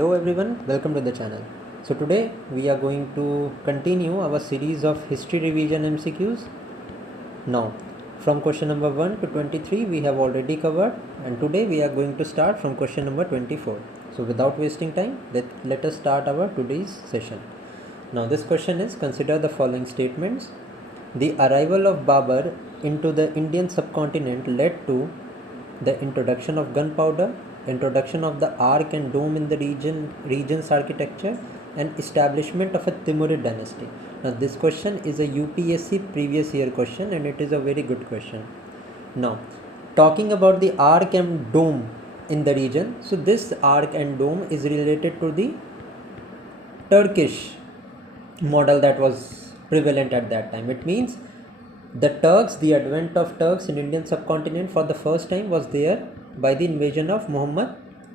Hello everyone, welcome to the channel. So today we are going to continue our series of history revision MCQs. Now from question number 1 to 23 we have already covered, and today we are going to start from question number 24. So without wasting time, let us start our today's session. Now this question is: consider the following statements. The arrival of Babur into the Indian subcontinent led to the introduction of gunpowder, introduction of the arc and dome in the region's architecture, and establishment of a Timurid dynasty. Now this question is a UPSC previous year question, and it is a very good question. Now talking about the arc and dome in the region, so this arc and dome is related to the Turkish model that was prevalent at that time. It means the advent of Turks in Indian subcontinent for the first time was there by the invasion of Muhammad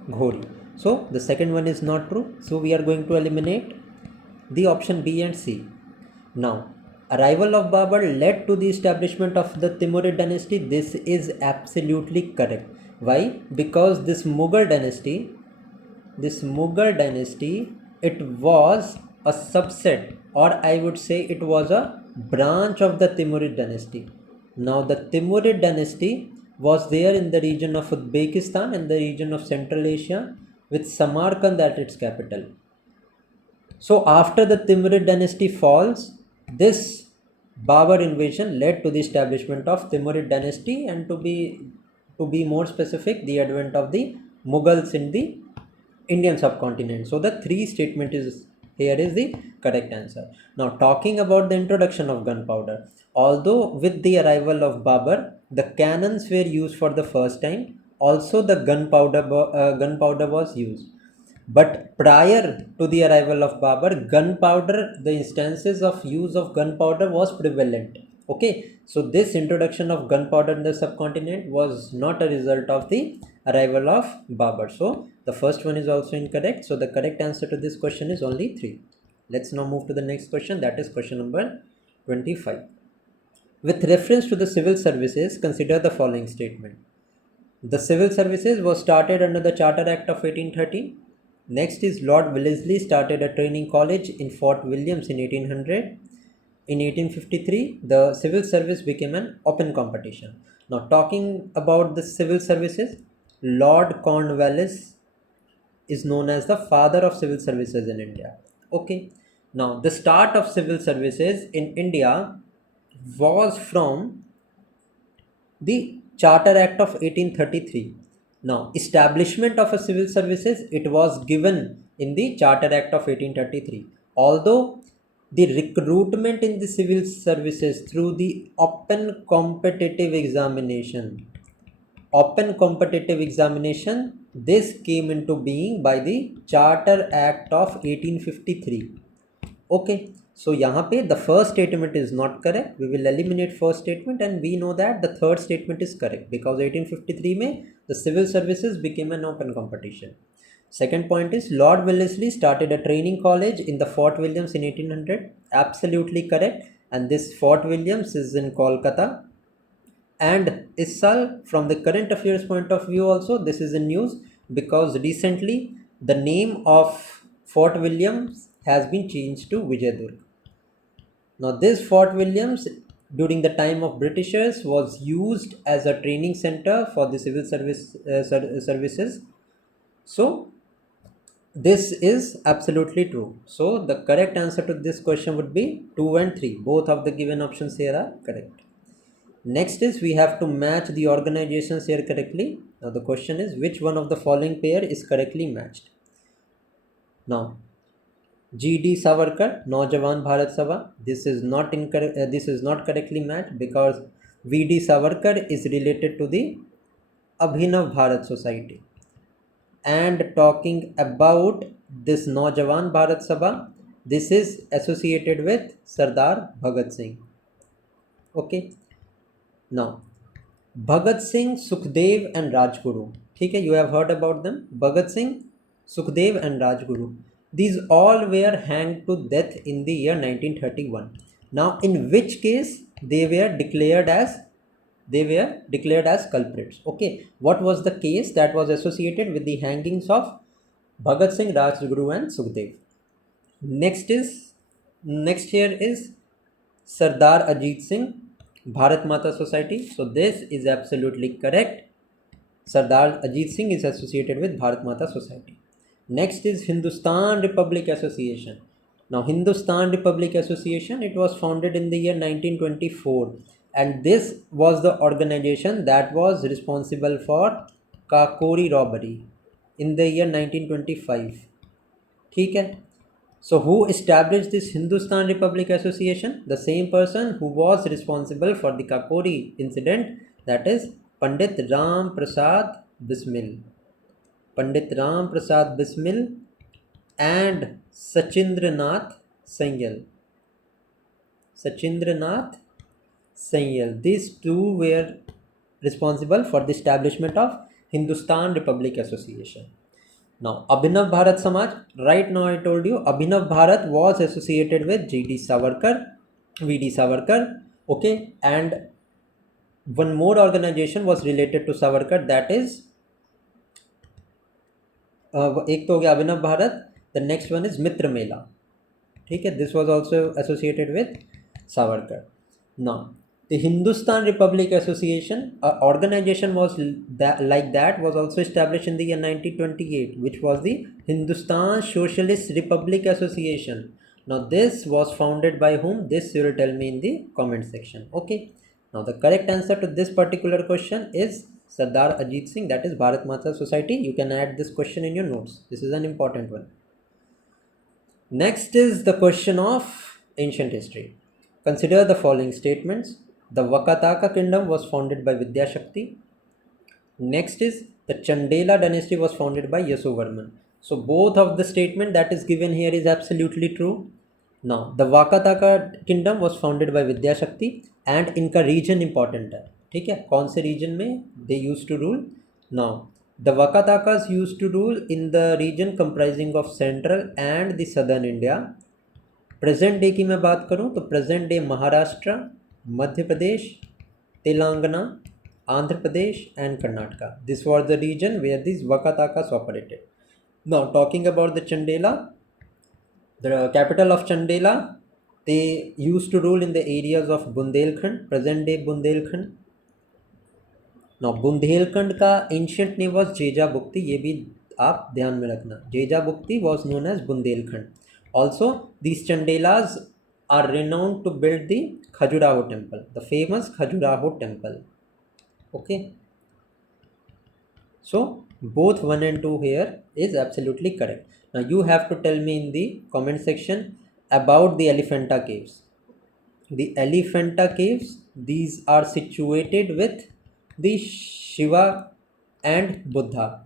Ghori. So the second one is not true. So we are going to eliminate the option B and C. Now, arrival of Babur led to the establishment of the Timurid dynasty. This is absolutely correct. Why? Because this Mughal dynasty, it was a subset, or I would say it was a branch of the Timurid dynasty. Now the Timurid dynasty was there in the region of Uzbekistan and the region of Central Asia, with Samarkand at its capital. So after the Timurid dynasty falls, this Babur invasion led to the establishment of Timurid dynasty, and to be more specific, the advent of the Mughals in the Indian subcontinent. So the three statement is here is the correct answer. Now talking about the introduction of gunpowder, although with the arrival of Babur, the cannons were used for the first time. Also, the gunpowder was used. But prior to the arrival of Babur, the instances of use of gunpowder was prevalent. Okay, so this introduction of gunpowder in the subcontinent was not a result of the arrival of Babur. So the first one is also incorrect. So the correct answer to this question is only 3. Let's now move to the next question, that is question number 25. With reference to the civil services, consider the following statement. The civil services was started under the Charter Act of 1813. Next is Lord Wellesley started a training college in Fort Williams in 1800. In 1853, the civil service became an open competition. Now talking about the civil services, Lord Cornwallis is known as the father of civil services in India. Okay. Now the start of civil services in India was from the Charter Act of 1833. Now, establishment of a civil services, it was given in the Charter Act of 1833. Although the recruitment in the civil services through the open competitive examination, this came into being by the Charter Act of 1853. Okay, so यहाँ पे the first statement is not correct. We will eliminate first statement, and we know that the third statement is correct because 1853 में the civil services became an open competition. Second point is Lord Wellesley started a training college in the Fort Williams in 1800. Absolutely correct, and this Fort Williams is in Kolkata. And Issal, from the current affairs point of view also, this is in news because recently the name of Fort Williams has been changed to Vijayadurg. Now this Fort Williams during the time of Britishers was used as a training center for the civil services. So this is absolutely true. So the correct answer to this question would be 2 and 3. Both of the given options here are correct. Next is we have to match the organizations here correctly. Now the question is which one of the following pair is correctly matched. Now G.D. Savarkar, Naujawan Bharat Sabha. This is not correctly matched because V.D. Savarkar is related to the Abhinav Bharat Society. And talking about this Naujawan Bharat Sabha, this is associated with Sardar Bhagat Singh. Okay. Now, Bhagat Singh, Sukhdev and Rajguru. Okay, you have heard about them. Bhagat Singh, Sukhdev and Rajguru. These all were hanged to death in the year 1931. Now, in which case they were declared as culprits. Okay, what was the case that was associated with the hangings of Bhagat Singh, Rajguru and Sukhdev. Next here is Sardar Ajit Singh, Bharat Mata Society. So this is absolutely correct. Sardar Ajit Singh is associated with Bharat Mata Society. Next is Hindustan Republic Association. Now, Hindustan Republic Association, it was founded in the year 1924, and this was the organization that was responsible for Kakori robbery in the year 1925. ठीक है. So who established this Hindustan Republic Association? The same person who was responsible for the Kakori incident, that is Pandit Ram Prasad Bismil. Pandit Ram Prasad Bismil and Sachindranath Sanyal. Sachindranath Sanyal. These two were responsible for the establishment of Hindustan Republic Association. Now, Abhinav Bharat Samaj, right now I told you, Abhinav Bharat was associated with VD Savarkar, okay, and one more organization was related to Savarkar, that is, एक तो हो गया अभिनव Bharat, the next one is Mitra Mela, ठीक है, this was also associated with Savarkar. Now, the Hindustan Republic Association organization was was also established in the year 1928, which was the Hindustan Socialist Republic Association. Now this was founded by whom? This you will tell me in the comment section. Okay, now the correct answer to this particular question is Sardar Ajit Singh, that is Bharat Mata Society. You can add this question in your notes. This is an important one. Next is the question of ancient history. Consider the following statements. The Vakataka kingdom was founded by Vidyashakti. Next is the Chandela dynasty was founded by Yasovarman. So both of the statement that is given here is absolutely true. Now the Vakataka kingdom was founded by Vidyashakti and इनका region important है, ठीक है, कौन से region में they used to rule. Now the Vakatakas used to rule in the region comprising of central and the southern India. Present day की मैं बात करूं तो present day Maharashtra, Madhya Pradesh, Telangana, Andhra Pradesh and Karnataka. This was the region where this Vakatakas operated. Now talking about the Chandela, the capital of Chandela, they used to rule in the areas of Bundelkhand, present day Bundelkhand. Now Bundelkhand का ancient name was Jeja Bhukti, ये भी आप ध्यान में रखना. Jeja Bhukti was known as Bundelkhand. Also, these Chandelas are renowned to build the Khajuraho temple, the famous Khajuraho temple. Okay. So, both 1 and 2 here is absolutely correct. Now, you have to tell me in the comment section about the Elephanta caves. The Elephanta caves, these are situated with the Shiva and Buddha.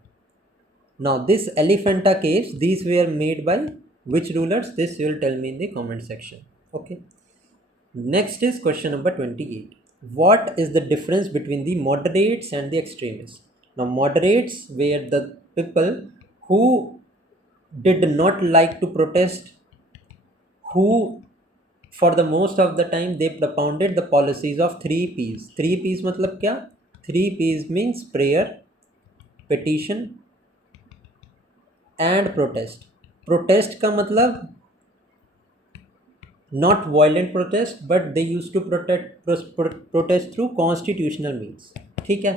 Now, this Elephanta caves, these were made by which rulers? This you will tell me in the comment section. Okay. Next is question number 28. What is the difference between the moderates and the extremists? Now moderates were the people who did not like to protest, who for the most of the time they propounded the policies of 3 P's. 3 P's मतलब क्या? 3 P's means prayer, petition and protest. Protest का मतलब not violent protest, but they use to protest through constitutional means, ठीक है.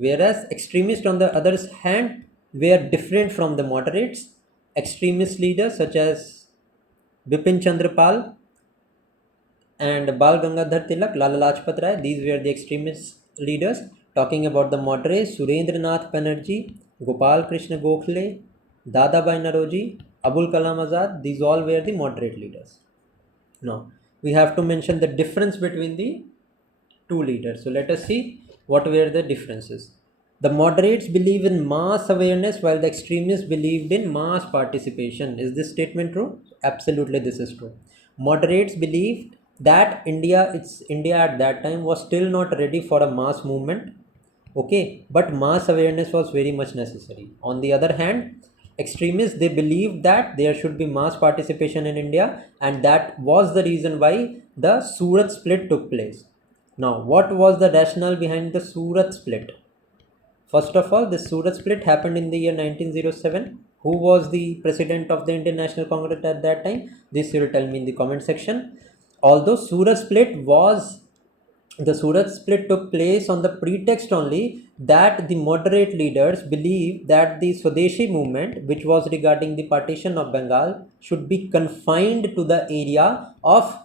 Whereas extremist on the others hand they are different from the moderates. Extremist leaders such as Bipin Chandra Pal and Bal Gangadhar Tilak, Lala Lajpat Rai, these were the extremist leaders. Talking about the moderates, Surendranath Banerjee, Gopal Krishna Gokhale, Dadabhai Naroji, Abul Kalam Azad, these all were the moderate leaders. Now, we have to mention the difference between the two leaders. So, let us see what were the differences. The moderates believe in mass awareness while the extremists believed in mass participation. Is this statement true? Absolutely, this is true. Moderates believed that India at that time was still not ready for a mass movement. Okay, but mass awareness was very much necessary. On the other hand, extremists, they believed that there should be mass participation in India, and that was the reason why the Surat split took place. Now, what was the rationale behind the Surat split? First of all, the Surat split happened in the year 1907. Who was the president of the Indian National Congress at that time? This you will tell me in the comment section. Although the Surat split took place on the pretext only that the moderate leaders believed that the Swadeshi movement, which was regarding the partition of Bengal, should be confined to the area of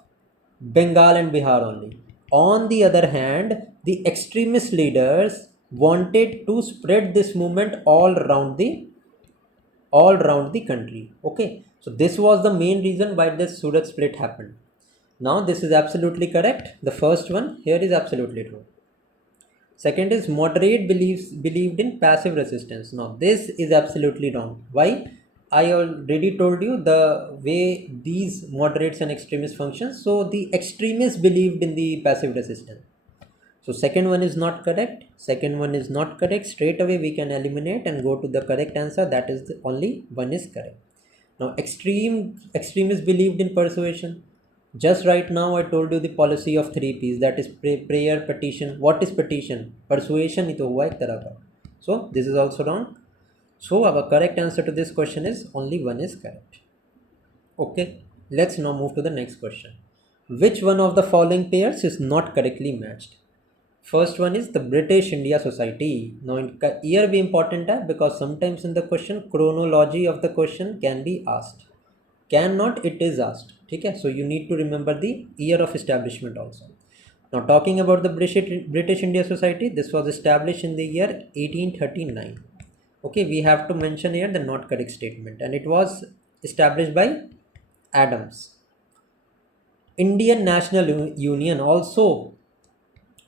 Bengal and Bihar only. On the other hand, the extremist leaders wanted to spread this movement all around the country. Okay, so this was the main reason why this Surat split happened. Now this is absolutely correct. The first one here is absolutely true. Second is moderate believed in passive resistance. Now this is absolutely wrong. Why? I already told you the way these moderates and extremists function. So the extremists believed in the passive resistance. So second one is not correct. Second one is not correct. Straight away we can eliminate and go to the correct answer. That is the only one is correct. Now extremists believed in persuasion. Just right now I told you the policy of 3 P's, that is prayer, petition. What is petition? Persuasion ही तो हुआ एक तरह का. So this is also wrong. So our correct answer to this question is only one is correct. Okay, let's now move to the next question. Which one of the following pairs is not correctly matched? First one is the British India Society. Now year be important hai, because sometimes in the question chronology of the question can be asked. Cannot, it is asked. Okay, so you need to remember the year of establishment also. Now talking about the British India Society, this was established in the year 1839. Okay, we have to mention here the not correct statement, and it was established by Adams. Indian National Union also,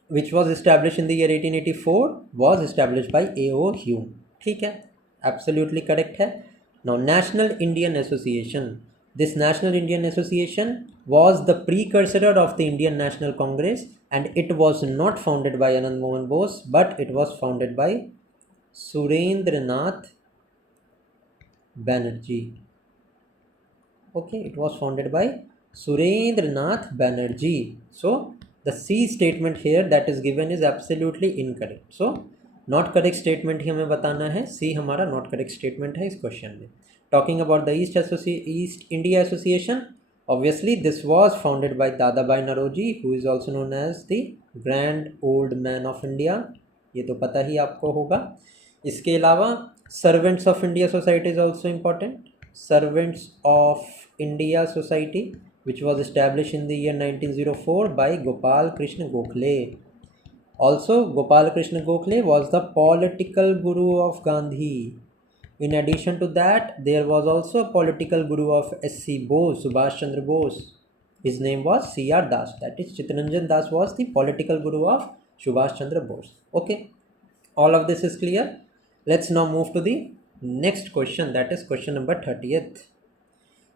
which was established in the year 1884, was established by A.O. Hume. ठीक है, absolutely correct है. Now National Indian Association. This National Indian Association was the precursor of the Indian National Congress, and it was not founded by Anand Mohan Bose, but it was founded by Surendranath Banerjee. Okay, it was founded by Surendranath Banerjee. So the C statement here that is given is absolutely incorrect. So not correct statement ही हमें बताना है. C हमारा not correct statement है इस question में. Talking about the East India Association, obviously this was founded by Dadabhai Naoroji, who is also known as the Grand Old Man of India. ये तो पता ही आपको होगा. इसके अलावा Servants of India Society is also important. Servants of India Society, which was established in the year 1904 by Gopal Krishna Gokhale. Also, Gopal Krishna Gokhale was the political guru of Gandhi. In addition to that, there was also a political guru of S.C. Bose, Subhash Chandra Bose. His name was C.R. Das. That is, Chittaranjan Das was the political guru of Subhash Chandra Bose. Okay, all of this is clear. Let's now move to the next question, that is question number 30th,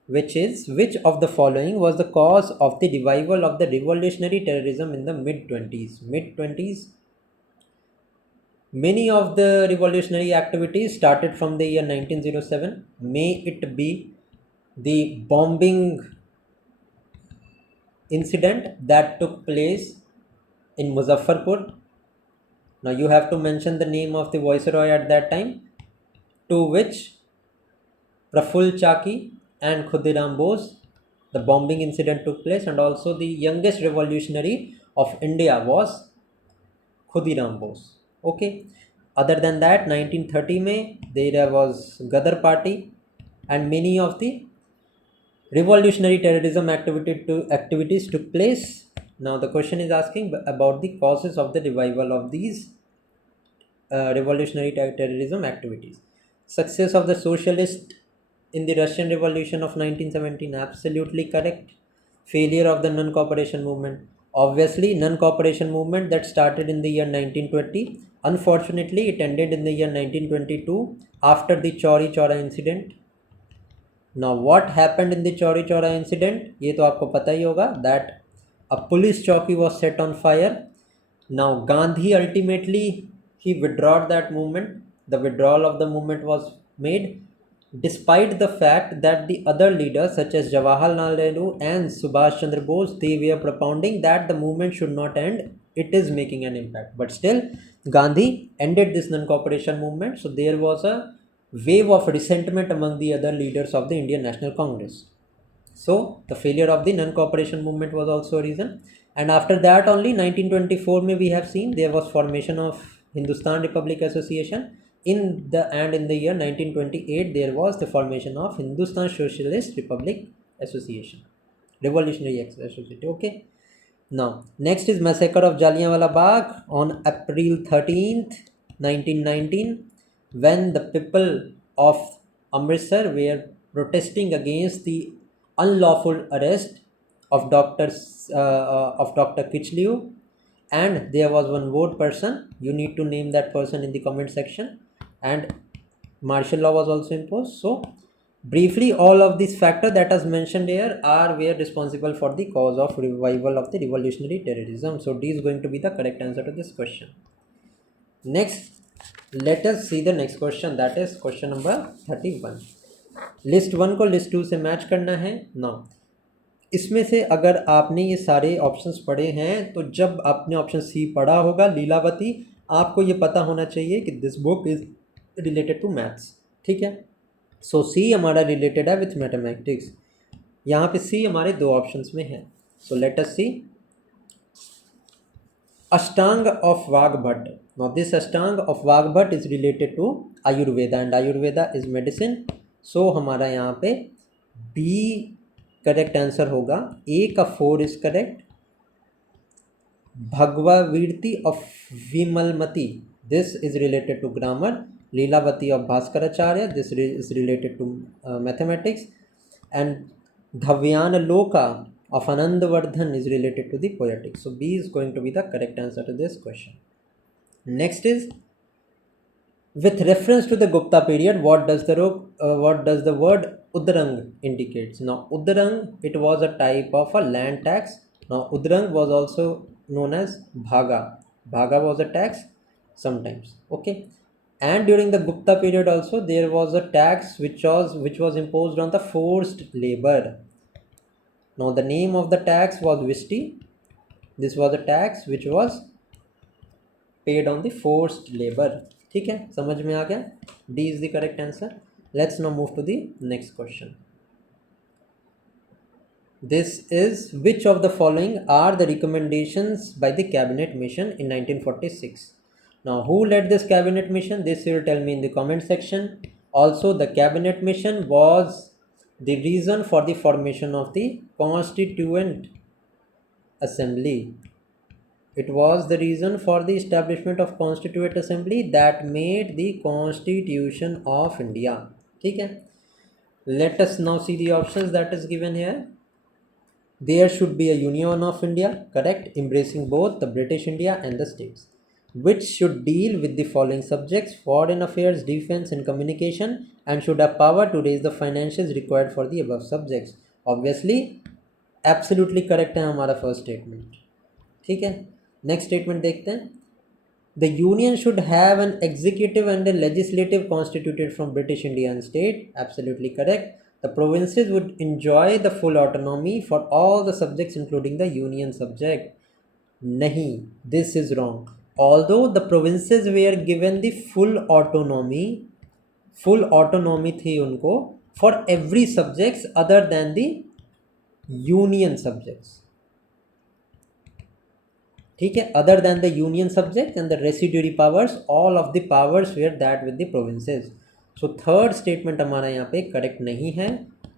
which is, which of the following was the cause of the revival of the revolutionary terrorism in the mid-20s? Many of the revolutionary activities started from the year 1907. May it be the bombing incident that took place in Muzaffarpur. Now you have to mention the name of the viceroy at that time, to which Prafull Chaki and Khudiram Bose, the bombing incident took place, and also the youngest revolutionary of India was Khudiram Bose. Okay. Other than that, 1930 में there was Gadar Party, and many of the revolutionary terrorism activities took place. Now the question is asking about the causes of the revival of these revolutionary terrorism activities. Success of the socialist in the Russian Revolution of 1917, absolutely correct. Failure of the non-cooperation movement. Obviously, non-cooperation movement that started in the year 1920. Unfortunately, it ended in the year 1922 after the Chauri Chaura incident. Now, what happened in the Chauri Chaura incident? ये तो आपको पता ही होगा, that a police chowki was set on fire. Now, Gandhi ultimately he withdrew that movement. The withdrawal of the movement was made, despite the fact that the other leaders such as Jawaharlal Nehru and Subhash Chandra Bose, they were propounding that the movement should not end, it is making an impact. But still, Gandhi ended this non-cooperation movement. So there was a wave of resentment among the other leaders of the Indian National Congress. So the failure of the non-cooperation movement was also a reason. And after that only 1924 may we have seen there was formation of Hindustan Republic Association. In the year 1928 there was the formation of Hindustan Socialist Republic Association, Revolutionary Association. Okay. Now, next is massacre of Jallianwala Bagh on April 13th, 1919, when the people of Amritsar were protesting against the unlawful arrest of Dr. Kichliu, and there was one vote person. You need to name that person in the comment section, and martial law was also imposed. So briefly, all of these factors that was mentioned here were responsible for the cause of revival of the revolutionary terrorism. So D is going to be the correct answer to this question. Next, let us see the next question, that is question number 31. List 1 को list 2 से match करना है ना. इसमें से अगर आपने ये सारे ऑप्शंस पढ़े हैं तो जब आपने ऑप्शन सी पढ़ा होगा लीलावती, आपको ये पता होना चाहिए कि this book is related to maths. ठीक है. सो सी हमारा रिलेटेड है विथ मैथमेटिक्स. यहाँ पे सी हमारे दो ऑप्शंस में है. So let us see Ashtanga of Vagbhata. Now this Ashtanga of Vagbhata is related to Ayurveda and Ayurveda is medicine. So हमारा यहाँ पे बी करेक्ट आंसर होगा. ए का 4 इज करेक्ट. भगवावीरती of Vimalamati, this is related to grammar. Lilavati of Bhaskaracharya, this is related to mathematics. And Dhvanyaloka of Anandavardhan is related to the poetics. So B is going to be the correct answer to this question. Next is, with reference to the Gupta period, what does the word Udrang indicates? Now Udrang, it was a type of a land tax. Now Udrang was also known as Bhaga. Bhaga was a tax sometimes. Okay. And during the Gupta period also there was a tax which was imposed on the forced labor. Now the name of the tax was Vishti. This was a tax which was paid on the forced labor. ठीक है, समझ में आ गया. D is the correct answer. Let's now move to the next question. This is, which of the following are the recommendations by the cabinet mission in 1946? Now who led this cabinet mission? This you will tell me in the comment section. Also the cabinet mission was the reason for the formation of the Constituent Assembly. It was the reason for the establishment of Constituent Assembly that made the Constitution of India. ठीक है. Let us now see the options that is given here. There should be a Union of India, correct, embracing both the British India and the states, which should deal with the following subjects: foreign affairs, defense and communication, and should have power to raise the financials required for the above subjects. Obviously absolutely correct है हमारा first statement. ठीक है. Next statement देखते हैं. The union should have an executive and a legislative constituted from British India and state. Absolutely correct. The provinces would enjoy the full autonomy for all the subjects including the union subject. नहीं, this is wrong. Although the provinces were given the full autonomy थी उनको for every subjects other than the union subjects. ठीक है. Other than the union subjects and the residuary powers, all of the powers were that with the provinces. So third statement हमारा यहाँ पे correct नहीं है.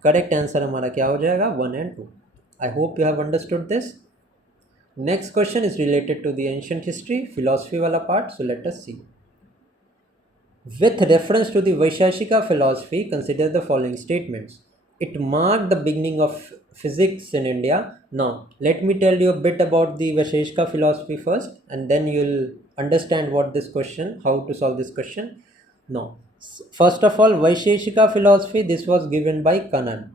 Correct answer हमारा क्या हो जाएगा? 1 and 2. I hope you have understood this. Next question is related to the ancient history, philosophy wala part. So let us see. With reference to the Vaisheshika philosophy, consider the following statements. It marked the beginning of physics in India. Now let me tell you a bit about the Vaisheshika philosophy first, and then you'll understand what this question, how to solve this question. Now first of all, Vaisheshika philosophy, this was given by Kannad.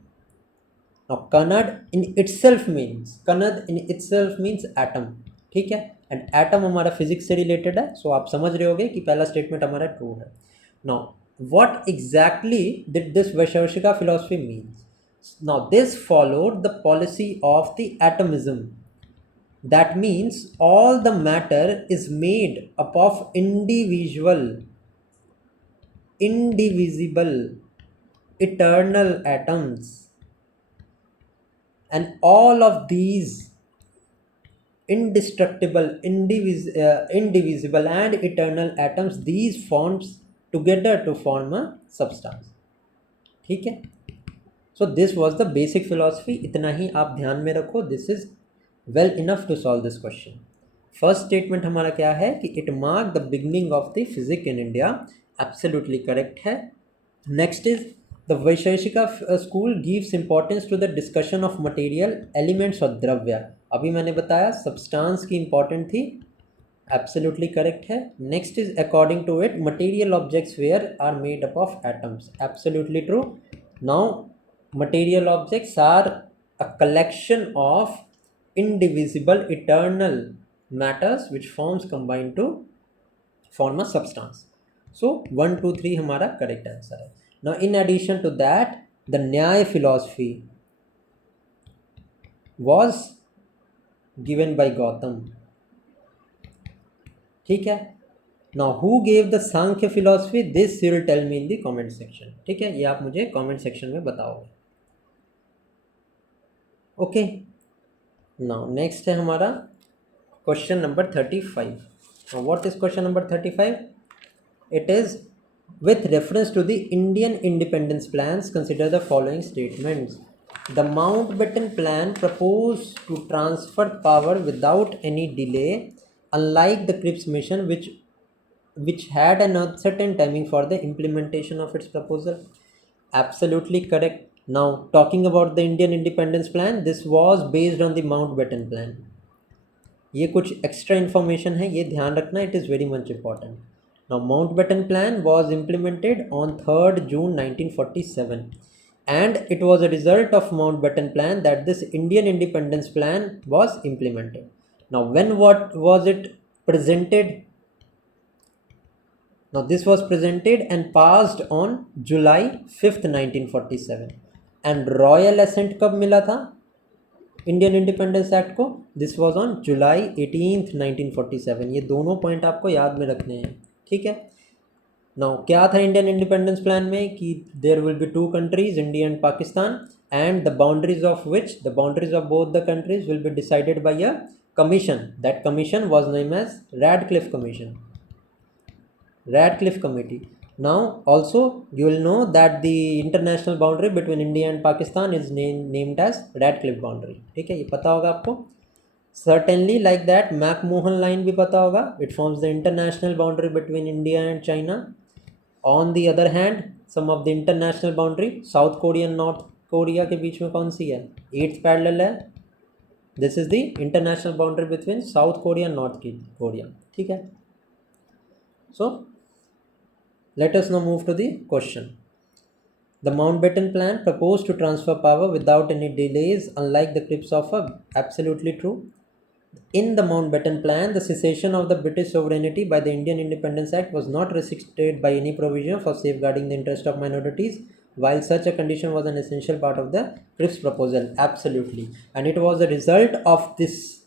Now Kannad in itself means atom. ठीक है. And atom हमारा physics से related है. सो आप समझ रहे होगे कि पहला स्टेटमेंट हमारा ट्रू है. Now what exactly did this Vaisheshika philosophy means? Now this followed the policy of the atomism. That means all the matter is made up of individual indivisible, eternal atoms, and all of these indestructible, indivisible and eternal atoms, these forms together to form a substance. ठीक है, so this was the basic philosophy. इतना ही आप ध्यान में रखो. This is well enough to solve this question. First statement हमारा क्या है कि it mark the beginning of the physic in India. Absolutely correct है. Next is the Vaisheshika school gives importance to the discussion of material elements और द्रव्य. अभी मैंने बताया सब्सटेंस की इंपॉर्टेंट थी. एब्सोल्युटली करेक्ट है. Next is according to it material objects were are made up of atoms. Absolutely true. Now material objects are a collection of indivisible eternal matters which forms combine to form a substance. So 1 2 3 हमारा correct answer है. Now in addition to that the न्याय philosophy was given by Gautam. ठीक है. Now who gave the Sankhya philosophy? This you will tell me in the comment section. ठीक है, ये आप मुझे comment section में बताओगे. Okay. Now next है हमारा question number 35. Now what is question number 35? It is with reference to the Indian independence plans, consider the following statements. The Mountbatten plan proposed to transfer power without any delay, unlike the Cripps mission which had an uncertain timing for the implementation of its proposal. Absolutely correct. Now talking about the Indian independence plan, this was based on the Mountbatten plan. ये कुछ extra information है, ये ध्यान रखना. It is very much important. Now Mountbatten plan was implemented on 3rd June 1947 and it was a result of Mountbatten plan that this Indian independence plan was implemented. Now when what was it presented? Now this was presented and passed on July 5th 1947 and royal assent कब मिला था Indian independence act को? This was on July 18th 1947. ये दोनों point आपको याद में रखने हैं. ठीक है. नाउ क्या था इंडियन इंडिपेंडेंस प्लान में कि there will be 2 countries, India and Pakistan, and the boundaries of both the countries will be decided by a commission. That commission was named as Radcliffe Commission, Radcliffe Committee. Now also you will know that the international boundary between India and Pakistan is named as Radcliffe boundary. ठीक है, ये पता होगा आपको. Certainly like that McMahon line भी पता होगा. It forms the international boundary between India and China. On the other hand, some of the international boundary, South Korea and North Korea के बीच में कौन सी है? 8th parallel है. This is the international boundary between South Korea and North Korea. ठीक है. So let us now move to the question. The Mountbatten Plan proposed to transfer power without any delays, unlike the Cripps offer. Absolutely true. In the Mountbatten Plan, the cessation of the British sovereignty by the Indian Independence Act was not restricted by any provision for safeguarding the interest of minorities, while such a condition was an essential part of the Cripps proposal. Absolutely. And it was a result of this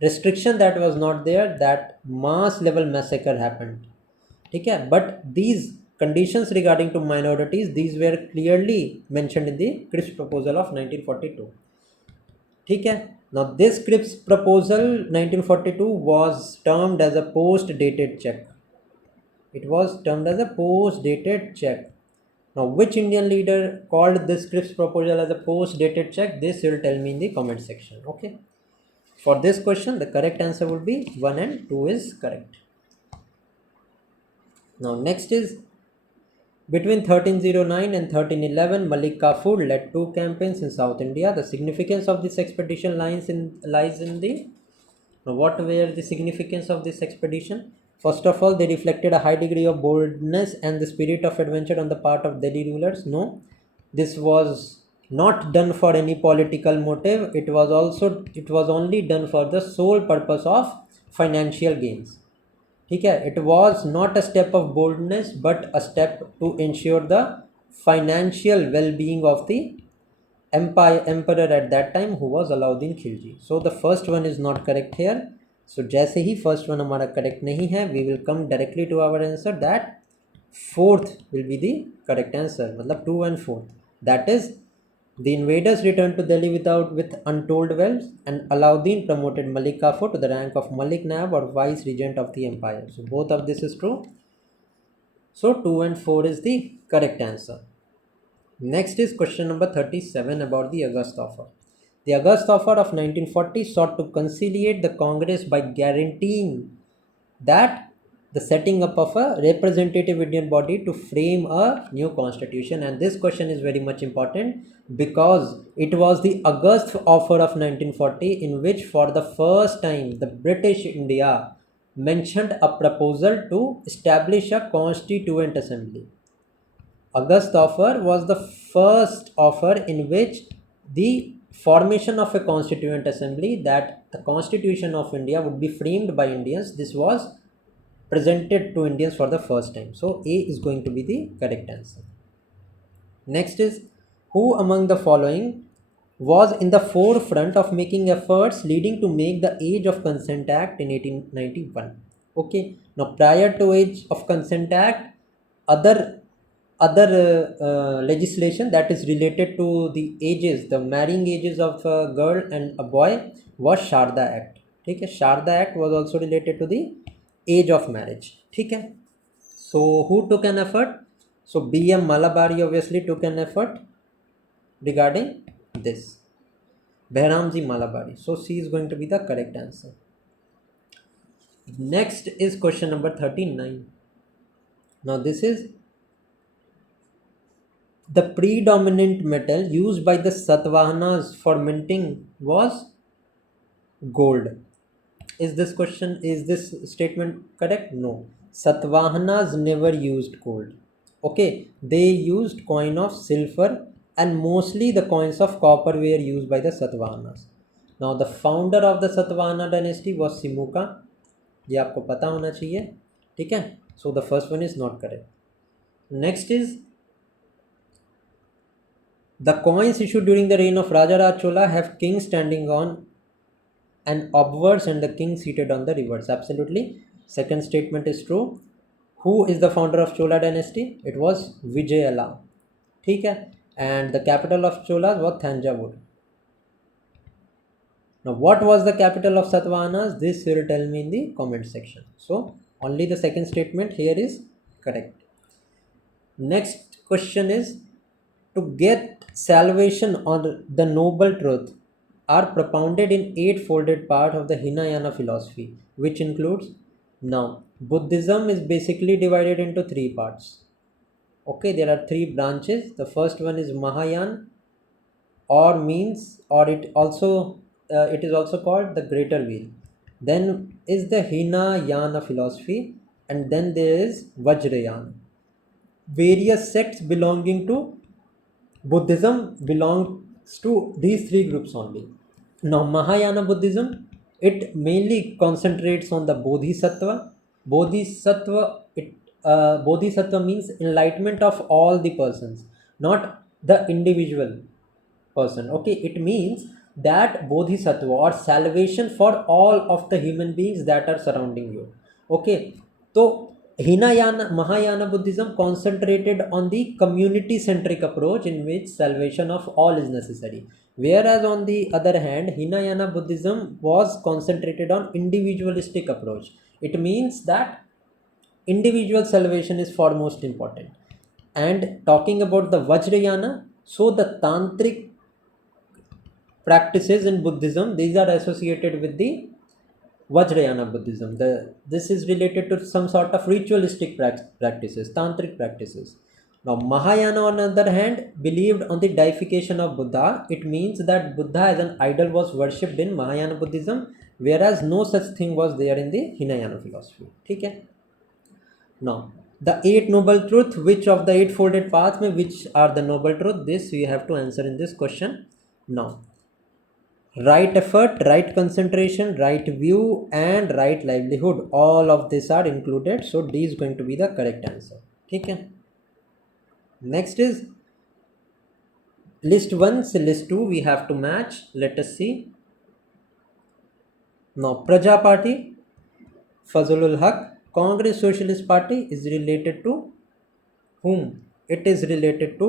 restriction that was not there that mass level massacre happened. ठीक है, but these conditions regarding to minorities, these were clearly mentioned in the Cripps proposal of 1942. ठीक है. Now this Cripps proposal 1942 was termed as a post dated check. It was termed as a post dated check. Now which Indian leader called this Cripps proposal as a post dated check? This you will tell me in the comment section. Okay, for this question the correct answer would be 1 and 2 is correct. Now next is between 1309 and 1311, Malik Kafur led 2 campaigns in South India. The significance of this expedition lies in the. Now what were the significance of this expedition? First of all, they reflected a high degree of boldness and the spirit of adventure on the part of Delhi rulers. No, this was not done for any political motive. It was only done for the sole purpose of financial gains. ठीक है, it was not a step of boldness but a step to ensure the financial well-being of the emperor at that time, who was Alauddin Khilji. So the first one is not correct here. So जैसे ही first one हमारा correct नहीं है, we will come directly to our answer that fourth will be the correct answer. Matlab 2 and 4. That is, the invaders returned to Delhi with untold wealth, and Alauddin promoted Malik Kafur to the rank of Malik Nab or vice regent of the empire. So both of this is true. So 2 and 4 is the correct answer. Next is question number 37 about the August Offer. The August Offer of 1940 sought to conciliate the Congress by guaranteeing that the setting up of a representative Indian body to frame a new constitution. And this question is very much important because it was the August Offer of 1940 in which for the first time the British India mentioned a proposal to establish a constituent assembly. August Offer was the first offer in which the formation of a constituent assembly, that the constitution of India would be framed by Indians, this was presented to Indians for the first time. So A is going to be the correct answer. Next is, who among the following was in the forefront of making efforts leading to make the Age of Consent Act in 1891? Okay, now prior to Age of Consent Act, other legislation that is related to the ages, the marrying ages of a girl and a boy, was Sharda Act. Okay, Sharda Act was also related to the age of marriage. Okay, so who took an effort? So B.M. Malabari obviously took an effort regarding this. Behramji Malabari. So C is going to be the correct answer. Next is question number 39. Now this is, the predominant metal used by the Satavahanas for minting was gold. Is this statement correct? No. Satavahanas never used gold. Okay, they used coin of silver, and mostly the coins of copper were used by the Satavahanas. Now the founder of the Satavahana dynasty was Simuka. ये आपको पता होना चाहिए, ठीक है. So the first one is not correct. Next is, the coins issued during the reign of Raja Raj Chola have king standing on and obverse and the king seated on the reverse. Absolutely. Second statement is true. Who is the founder of Chola dynasty? It was Vijayala. ठीक है. And the capital of Cholas was Thanjavur. Now what was the capital of Satavahanas? This you will tell me in the comment section. So only the second statement here is correct. Next question is, to get salvation on the noble truth are propounded in 8-folded part of the Hinayana philosophy, which includes, now Buddhism is basically divided into 3 parts. Okay, there are 3 branches. The first one is Mahayana, or it is also called the greater wheel. Then is the Hinayana philosophy, and then there is Vajrayana. Various sects belonging to Buddhism belongs to these 3 groups only. Now Mahayana Buddhism, it mainly concentrates on the Bodhisattva. Bodhisattva means enlightenment of all the persons, not the individual person. Okay, it means that Bodhisattva or salvation for all of the human beings that are surrounding you. Okay, so Mahayana Buddhism concentrated on the community-centric approach in which salvation of all is necessary. Whereas on the other hand, Hinayana Buddhism was concentrated on individualistic approach. It means that individual salvation is far most important. And talking about the Vajrayana, so the Tantric practices in Buddhism, these are associated with the Vajrayana Buddhism. This is related to some sort of ritualistic practices, tantric practices. Now Mahayana on the other hand believed on the deification of Buddha. It means that Buddha as an idol was worshipped in Mahayana Buddhism, whereas no such thing was there in the Hinayana philosophy. Okay? Now the 8 noble truth, which of the 8 folded paths which are the noble truth? This we have to answer in this question. Now, right effort, right concentration, right view, and right livelihood, all of these are included. So D is going to be the correct answer. Okay. Next is list 1, so list 2 we have to match. Let us see. Now Praja Party, Fazlul Haq, Congress Socialist Party is related to whom it is related to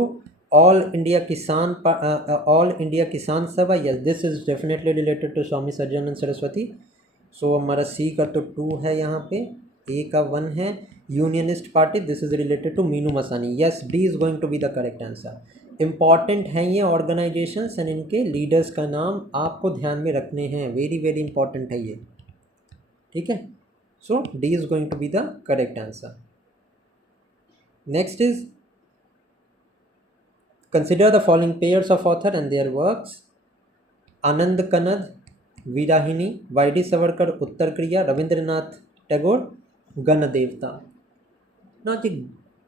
all India Kisan Sabha. Yes, this is definitely related to Swami Sajjanand Saraswati. सो हमारा सी का तो 2 है यहाँ पे, ए का 1 है. Unionist party, this is related to Minoo Masani. Yes, D is going to be the correct answer. Important हैं ये ऑर्गेनाइजेशंस एंड इनके लीडर्स का नाम आपको ध्यान में रखने हैं. वेरी वेरी इंपॉर्टेंट है ये. ठीक है, so D is going to be the correct answer. Next is consider the following pairs of author and their works. Anand Kanad, Virahini, Y D. Savarkar, Uttar Kriya, Rabindranath Tagore, Gana Devata. ना जी,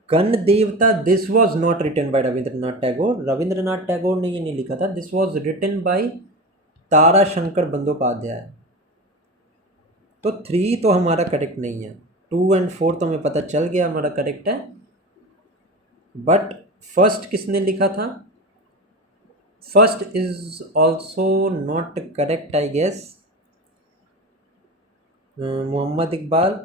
Gana Devata this was not written by Rabindranath Tagore. Rabindranath Tagore ने ये नहीं लिखा था. This was written by Tara Shankar Bandopadhyay. तो 3 तो हमारा करेक्ट नहीं है. 2 एंड 4 तो हमें पता चल गया हमारा करेक्ट है. बट फर्स्ट किसने लिखा था? First is also not correct I guess. Mohammad Iqbal.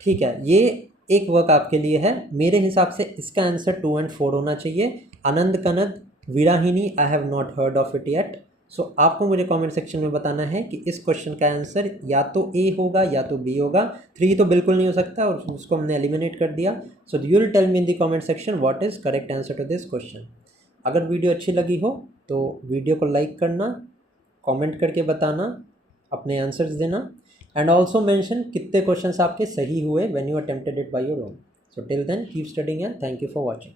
ठीक है, ये एक वर्क आपके लिए है. मेरे हिसाब से इसका आंसर 2 एंड 4 होना चाहिए. Anand Kanad, Virahini, I have not heard of it yet. So आपको मुझे कमेंट सेक्शन में बताना है कि इस क्वेश्चन का आंसर या तो ए होगा या तो बी होगा. 3 तो बिल्कुल नहीं हो सकता और उसको हमने एलिमिनेट कर दिया. So you will tell me in the comment section what is correct answer to this question. अगर वीडियो अच्छी लगी हो तो वीडियो को लाइक करना, कमेंट करके बताना, अपने आंसर्स देना एंड ऑल्सो मेंशन कितने क्वेश्चंस आपके सही हुए when you attempted it by your own. So till then keep studying and thank you for watching.